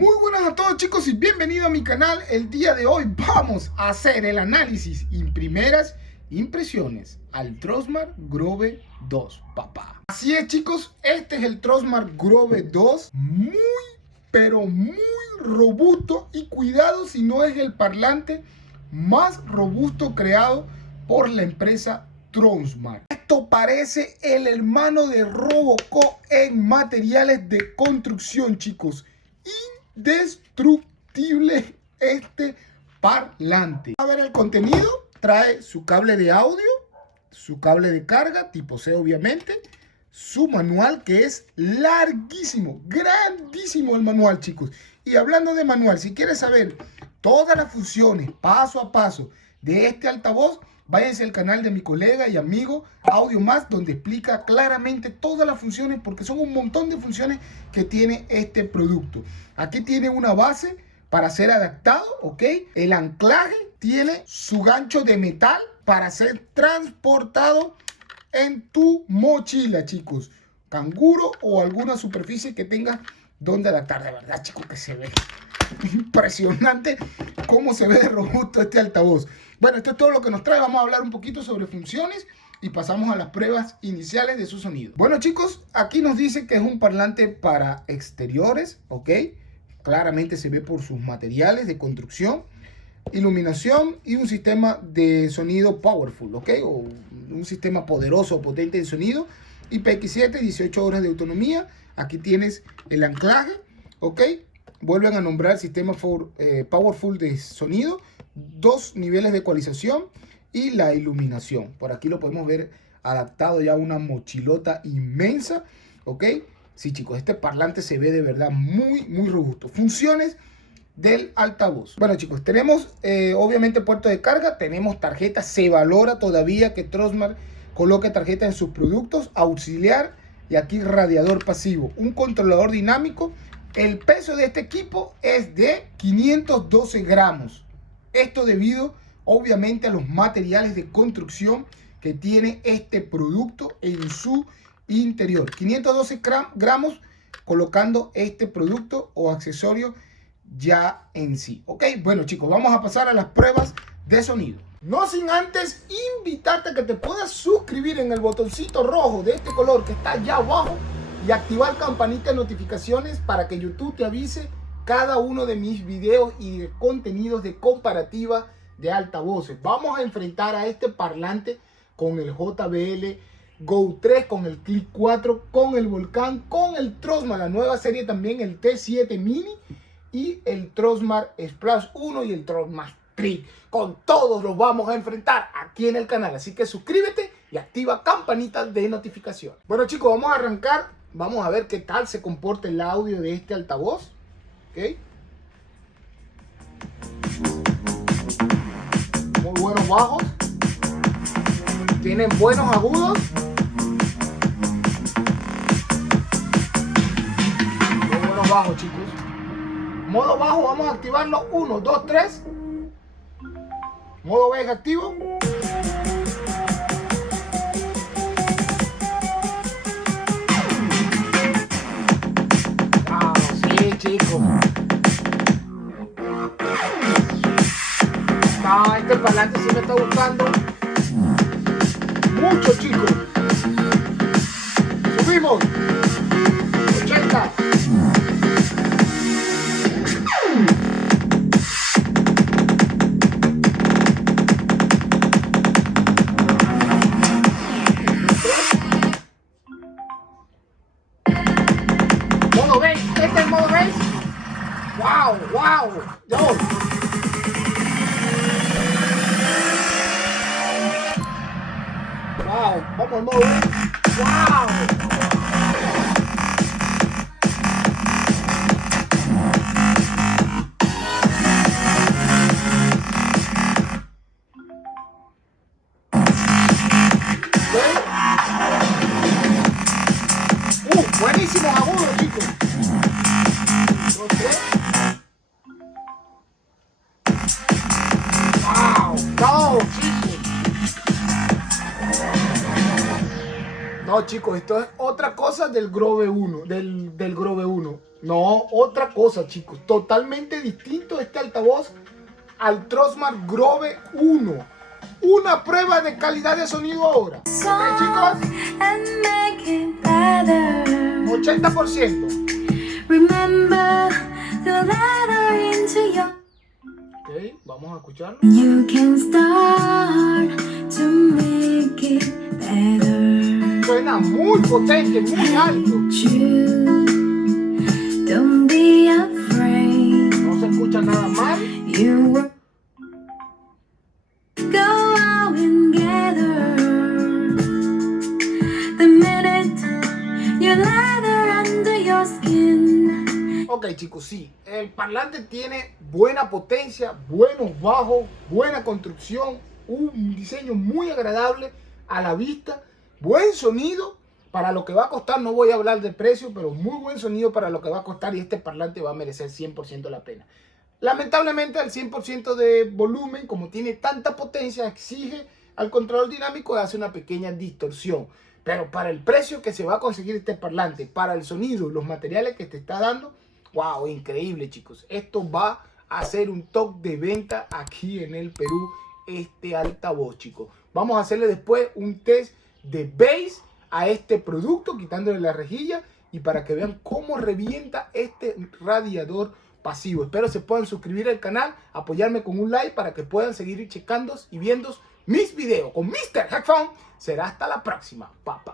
Muy buenas a todos, chicos, y bienvenidos a mi canal. El día de hoy vamos a hacer el análisis y primeras impresiones al Trosmar Grove 2, papá. Así es, chicos, este es el Trosmar Grove 2, pero muy robusto, y cuidado si no es el parlante más robusto creado por la empresa Trosmar. Esto parece el hermano de Robocop en materiales de construcción, chicos. Indestructible este parlante. A ver el contenido. Trae su cable de audio, su cable de carga tipo C, obviamente, su manual, que es larguísimo, grandísimo el manual, chicos. Y hablando de manual, si quieres saber todas las funciones paso a paso de este altavoz, váyanse al canal de mi colega y amigo Audio Más, donde explica claramente todas las funciones, porque son un montón de funciones que tiene este producto. Aquí tiene una base para ser adaptado, ¿ok? El anclaje tiene su gancho de metal para ser transportado en tu mochila, chicos. Canguro o alguna superficie que tengas donde adaptar. De verdad, chicos, que se ve impresionante cómo se ve de robusto este altavoz. Bueno, esto es todo lo que nos trae. Vamos a hablar un poquito sobre funciones y pasamos a las pruebas iniciales de su sonido. Bueno, chicos, aquí nos dice que es un parlante para exteriores, ¿ok? Claramente se ve por sus materiales de construcción, iluminación y un sistema de sonido powerful, ¿ok? O un sistema poderoso, potente de sonido. IPX7, 18 horas de autonomía. Aquí tienes el anclaje, ¿ok? Vuelven a nombrar sistema powerful de sonido, 2 niveles de ecualización y la iluminación. Por aquí lo podemos ver adaptado ya a una mochilota inmensa, ¿ok? Sí, chicos, este parlante se ve de verdad muy robusto. Funciones del altavoz. Bueno, chicos, tenemos obviamente puerto de carga, tenemos tarjeta. Se valora todavía que Trosmar coloque tarjeta en sus productos. Auxiliar y aquí radiador pasivo. Un controlador dinámico. El peso de este equipo es de 512 gramos. Esto debido obviamente a los materiales de construcción que tiene este producto en su interior. 512 gramos colocando este producto o accesorio ya en sí. Ok, bueno, chicos, vamos a pasar a las pruebas de sonido. No sin antes invitarte a que te puedas suscribir en el botoncito rojo de este color que está allá abajo y activar campanita de notificaciones para que YouTube te avise cada uno de mis videos y de contenidos de comparativa de altavoces. Vamos a enfrentar a este parlante con el JBL Go 3, con el Click 4, con el Volcán, con el Trosmar, la nueva serie también, el T7 Mini y el Trosmar Splash 1 y el Trosmar Trick. Con todos los vamos a enfrentar aquí en el canal, así que suscríbete y activa campanita de notificación. Bueno, chicos, vamos a arrancar. Vamos a ver qué tal se comporta el audio de este altavoz. ¿Ok? Muy buenos bajos. Tienen buenos agudos. Muy buenos bajos, chicos. Modo bajo, vamos a activarlo. 1, 2, 3. Modo bajo activo. Wow, sí, chicos. No, este parlante sí me está gustando mucho, chicos. Subimos 80. Modo bass, este es el modo bass. Wow. Dios. Wow, vamos al modo bass. Wow. Buenísimos agudos, chicos. Wow, no, chicos. No, chicos, esto es otra cosa del Grove 1, del Grove 1. No, otra cosa, chicos. Totalmente distinto este altavoz al Trustmark Grove 1. Una prueba de calidad de sonido ahora. ¿Ok, chicos? 80%. Ok, vamos a escucharlo. You can start to make it better. Suena muy potente, muy alto. Don't be afraid. No se escucha nada mal. You were go out and gather the minute you lather under your skin. Ok, chicos, sí, el parlante tiene buena potencia, buenos bajos, buena construcción, un diseño muy agradable a la vista, buen sonido para lo que va a costar. No voy a hablar de precio, pero muy buen sonido para lo que va a costar, y este parlante va a merecer 100% la pena. Lamentablemente, al 100% de volumen, como tiene tanta potencia, exige al control dinámico y hace una pequeña distorsión. Pero para el precio que se va a conseguir este parlante, para el sonido y los materiales que te está dando, wow, increíble, chicos. Esto va a ser un top de venta aquí en el Perú, este altavoz, chicos. Vamos a hacerle después un test de bass a este producto, quitándole la rejilla, y para que vean cómo revienta este radiador pasivo. Espero se puedan suscribir al canal, apoyarme con un like para que puedan seguir checando y viendo mis videos con Mr. Headphone. Será hasta la próxima, papá.